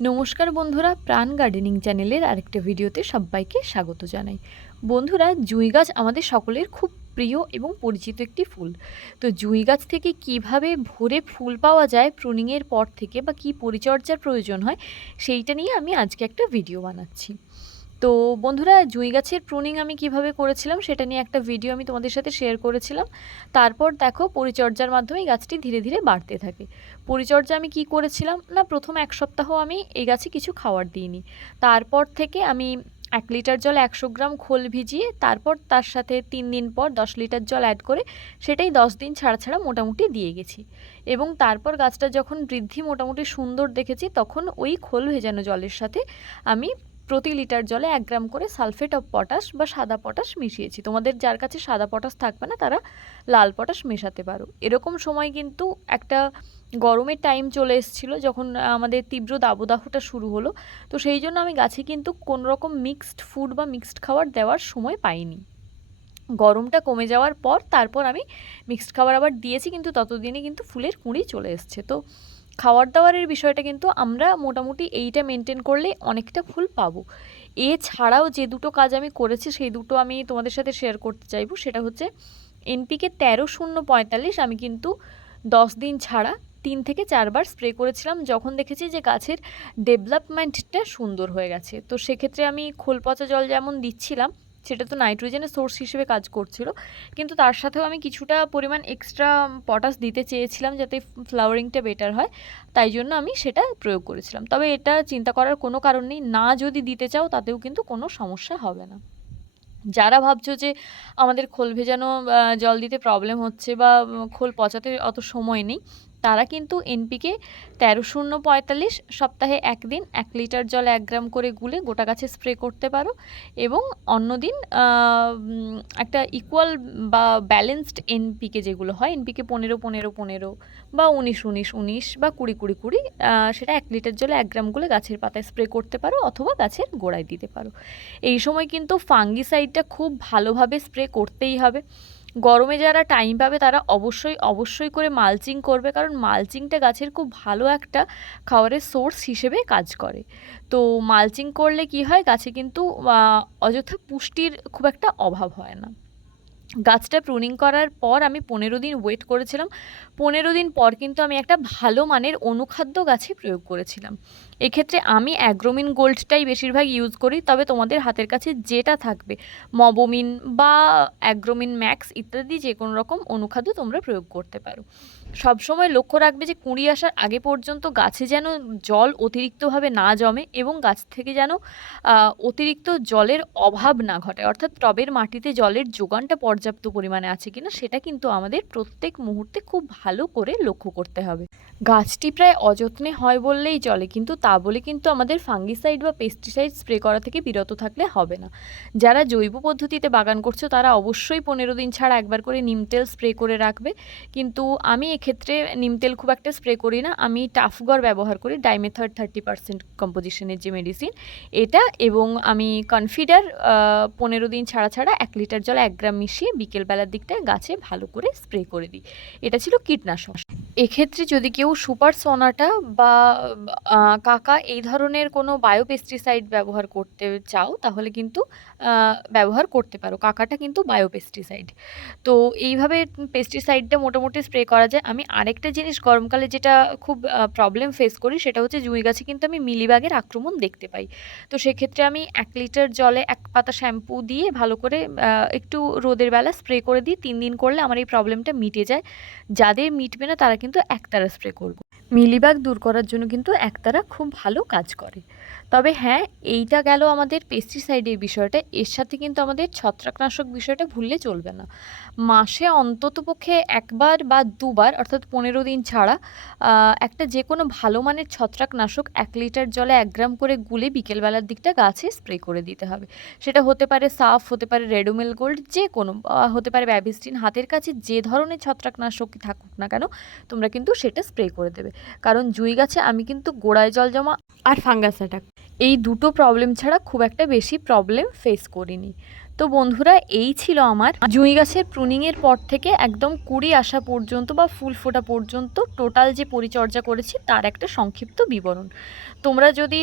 নমস্কার বন্ধুরা, প্রাণ গার্ডেনিং চ্যানেলের আরেকটা ভিডিওতে সবাইকে স্বাগত জানাই। বন্ধুরা, জুঁই গাছ আমাদের সকলের খুব প্রিয় এবং পরিচিত একটি ফুল। তো জুঁই গাছ থেকে কিভাবে ভরে ফুল পাওয়া যায় প্রুনিংয়ের পর থেকে বা কী পরিচর্যার প্রয়োজন হয় সেইটা নিয়ে আমি আজকে একটা ভিডিও বানাচ্ছি। তো বন্ধুরা, জুঁই গাছের প্রুনিং আমি কিভাবে করেছিলাম সেটা নিয়ে একটা ভিডিও আমি তোমাদের সাথে শেয়ার করেছিলাম। তারপর দেখো, পরিচর্যার মাধ্যমে গাছটি ধীরে ধীরে বাড়তে থাকে। পরিচর্যা আমি কি করেছিলাম না, প্রথম এক সপ্তাহ আমি এই গাছে কিছু খাবার দিইনি। তারপর থেকে আমি 1 লিটার জলে 100 গ্রাম খোল ভিজিয়ে তারপর তার সাথে 3 দিন পর 10 লিটার জল অ্যাড করে সেটাই 10 দিন ছাড়া ছাড়া মোটামুটি দিয়ে গেছি। এবং তারপর গাছটা যখন বৃদ্ধি মোটামুটি সুন্দর দেখেছি, তখন ওই খোল ভেজানো জলের সাথে আমি প্রতি লিটার জলে 1 গ্রাম করে সালফেট অফ পটাশ বা সাদা পটাশ মিশিয়েছি। তোমাদের যার কাছে সাদা পটাশ থাকবে না তারা লাল পটাশ মেশাতে পারো। এরকম সময় কিন্তু একটা গরমের টাইম চলে এসেছিলো, যখন আমাদের তীব্র দাবদাহটা শুরু হলো। তো সেই জন্য আমি গাছে কিন্তু কোনো রকম মিক্সড ফুড বা মিক্সড খাবার দেওয়ার সময় পাইনি। গরমটা কমে যাওয়ার পর তারপর আমি মিক্সড খাবার আবার দিয়েছি, কিন্তু ততদিনে কিন্তু ফুলের কুঁড়ি চলে এসছে। তো খাবার দাবারের বিষয়টা কিন্তু আমরা মোটামুটি এইটা মেনটেন করলে অনেকটা ফুল পাবো। এছাড়াও যে দুটো কাজ আমি করেছি সেই দুটো আমি তোমাদের সাথে শেয়ার করতে চাইবো। সেটা হচ্ছে এনপিকে 13-0-45 আমি কিন্তু 10 দিন ছাড়া 3 থেকে 4 বার স্প্রে করেছিলাম, যখন দেখেছি যে গাছের ডেভেলপমেন্টটা সুন্দর হয়ে গেছে। তো সেক্ষেত্রে আমি খোল পচা জল যেমন দিচ্ছিলাম, সেটা তো নাইট্রোজেনের সোর্স হিসেবে কাজ করছিল, কিন্তু তার সাথেও আমি কিছুটা পরিমাণ এক্সট্রা পটাশ দিতে চেয়েছিলাম যাতে ফ্লাওয়ারিংটা বেটার হয়। তাই জন্য আমি সেটা প্রয়োগ করেছিলাম। তবে এটা চিন্তা করার কোনো কারণ নেই, না যদি দিতে চাও তাতেও কিন্তু কোনো সমস্যা হবে না। যারা ভাবছো যে আমাদের খোল ভেজানো জল দিতে প্রবলেম হচ্ছে বা খোল পচাতে অত সময় নেই, তারা কিন্তু এনপিকে 13-0-45 সপ্তাহে 1 দিন 1 লিটার জলে 1 গ্রাম করে গুলে গোটা গাছে স্প্রে করতে পারো। এবং অন্য দিন একটা ইকুয়াল বা ব্যালেন্সড এনপিকে যেগুলো হয়, এনপিকে 15-15-15 বা 19-19-19 বা 20-20-20, সেটা 1 লিটার জলে 1 গ্রাম গুলে গাছের পাতায় স্প্রে করতে পারো অথবা গাছের গোড়ায় দিতে পারো। এই সময় কিন্তু ফাঙ্গিসাইডটা খুব ভালোভাবে স্প্রে করতেই হবে। গরমে যারা টাইম পাবে তারা অবশ্যই করে মালচিং করবে, কারণ মালচিংটা গাছের খুব ভালো একটা খাবারের সোর্স হিসেবে কাজ করে। তো মালচিং করলে কি হয়, গাছে কিন্তু অযথা পুষ্টির খুব একটা অভাব হয় না। গাছটা প্রুনিং করার পর আমি 15 দিন ওয়েট করেছিলাম। 15 দিন পর কিন্তু আমি একটা ভালো মানের অনুখাদ্য গাছে প্রয়োগ করেছিলাম। এক্ষেত্রে আমি অ্যাগ্রোমিন গোল্ডটাই বেশিরভাগ ইউজ করি, তবে তোমাদের হাতের কাছে যেটা থাকবে, মবোমিন বা অ্যাগ্রোমিন ম্যাক্স ইত্যাদি যে কোনো রকম অনুখাদ্য তোমরা প্রয়োগ করতে পারো। সবসময় লক্ষ্য রাখবে যে কুঁড়ি আসার আগে পর্যন্ত গাছে যেন জল অতিরিক্তভাবে না জমে এবং গাছ থেকে যেন অতিরিক্ত জলের অভাব না ঘটে, অর্থাৎ টবের মাটিতে জলের যোগানটা পর্যাপ্ত পরিমাণে আছে কিনা সেটা কিন্তু আমাদের প্রত্যেক মুহূর্তে খুব ভালো করে লক্ষ্য করতে হবে। গাছটি প্রায় অযত্নে হয় বললেই চলে, কিন্তু তা বলে কিন্তু আমাদের ফাঙ্গিসাইড বা পেস্টিসাইড স্প্রে করা থেকে বিরত থাকলে হবে না। যারা জৈব পদ্ধতিতে বাগান করছো তারা অবশ্যই 15 দিন ছাড়া একবার করে নিম তেল স্প্রে করে রাখবে। কিন্তু আমি এক্ষেত্রে নিম তেল খুব একটা স্প্রে করি না, আমি টাফগর ব্যবহার করি, ডাইমেথড 30% কম্পোজিশনের যে মেডিসিন এটা, এবং আমি কনফিডার 15 দিন ছাড়া ছাড়া 1 লিটার জল 1 গ্রাম মিশিয়ে বিকেলবেলার দিকটায় গাছে ভালো করে স্প্রে করে দিই। এটা ছিল কীটনাশক। এক্ষেত্রে যদি কেউ সুপার সোনাটা বা কাকা এই ধরনের কোনো বায়ো পেস্টিসাইড ব্যবহার করতে চাও তাহলে কিন্তু ব্যবহার করতে পারো। কাকাটা কিন্তু বায়ো পেস্টিসাইড। তো এইভাবে পেস্টিসাইডটা মোটামুটি স্প্রে করা যায়। আমি আরেকটা জিনিস গরমকালে যেটা খুব প্রবলেম ফেস করি সেটা হচ্ছে জুঁই গাছে কিন্তু আমি মিলিবাগের আক্রমণ দেখতে পাই। তো সেক্ষেত্রে আমি 1 লিটার জলে 1 পাতা শ্যাম্পু দিয়ে ভালো করে একটু রোদের বেলা স্প্রে করে দিই। 3 দিন করলে আমার এই প্রবলেমটা মিটে যায়। যাদের মিটবে না তারা কিন্তু একতারা স্প্রে করব। মিলিবাগ দূর করার জন্য কিন্তু একতারা খুব ভালো কাজ করে। তবে হ্যাঁ, এইটা গেল আমাদের পেস্টিসাইডের বিষয়টা, এর সাথে কিন্তু আমাদের ছত্রাকনাশক বিষয়টা ভুললে চলবে না। মাসে অন্ততপক্ষে 1 বার বা 2 বার, অর্থাৎ 15 দিন ছাড়া একটা যে কোনো ভালো মানের ছত্রাকনাশক 1 লিটার জলে 1 গ্রাম করে গুলে বিকেলবেলার দিকটা গাছে স্প্রে করে দিতে হবে। সেটা হতে পারে সাফ, হতে পারে রেডোমিল গোল্ড, যে কোনো, হতে পারে ব্যাবিস্টিন, হাতের কাছে যে ধরনের ছত্রাকনাশক থাকুক না কেন তোমরা কিন্তু সেটা স্প্রে করে দেবে। কারণ জুঁই গাছে আমি কিন্তু গোড়ায় জল জমা আর ফাঙ্গাস অ্যাটাক এই দুটো প্রবলেম ছাড়া খুব একটা বেশি প্রবলেম ফেস করিনি। তো বন্ধুরা, এই ছিল আমার জুঁই গাছের প্রুনিংয়ের পর থেকে একদম কুড়ি আসা পর্যন্ত বা ফুল ফোটা পর্যন্ত টোটাল যে পরিচর্যা করেছি তার একটা সংক্ষিপ্ত বিবরণ। তোমরা যদি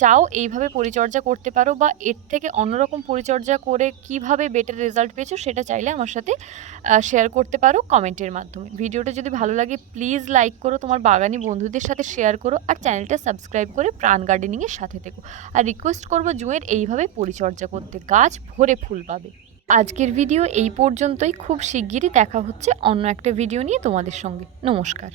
চাও এইভাবে পরিচর্যা করতে পারো বা এর থেকে অন্যরকম পরিচর্যা করে কিভাবে বেটার রেজাল্ট পেয়েছো সেটা চাইলে আমার সাথে শেয়ার করতে পারো কমেন্টের মাধ্যমে। ভিডিওটা যদি ভালো লাগে প্লিজ লাইক করো, তোমার বাগানি বন্ধুদের সাথে শেয়ার করো, আর চ্যানেলটা সাবস্ক্রাইব করে প্রাণ গার্ডেনিংয়ের সাথে থেকো। আর রিকোয়েস্ট করবো জুঁয়ের এইভাবে পরিচর্যা করতে, গাছ ভরে ফুল পাবে। আজকের ভিডিও এই পর্যন্তই। খুব শিগগিরই দেখা হচ্ছে অন্য একটা ভিডিও নিয়ে তোমাদের সঙ্গে। নমস্কার।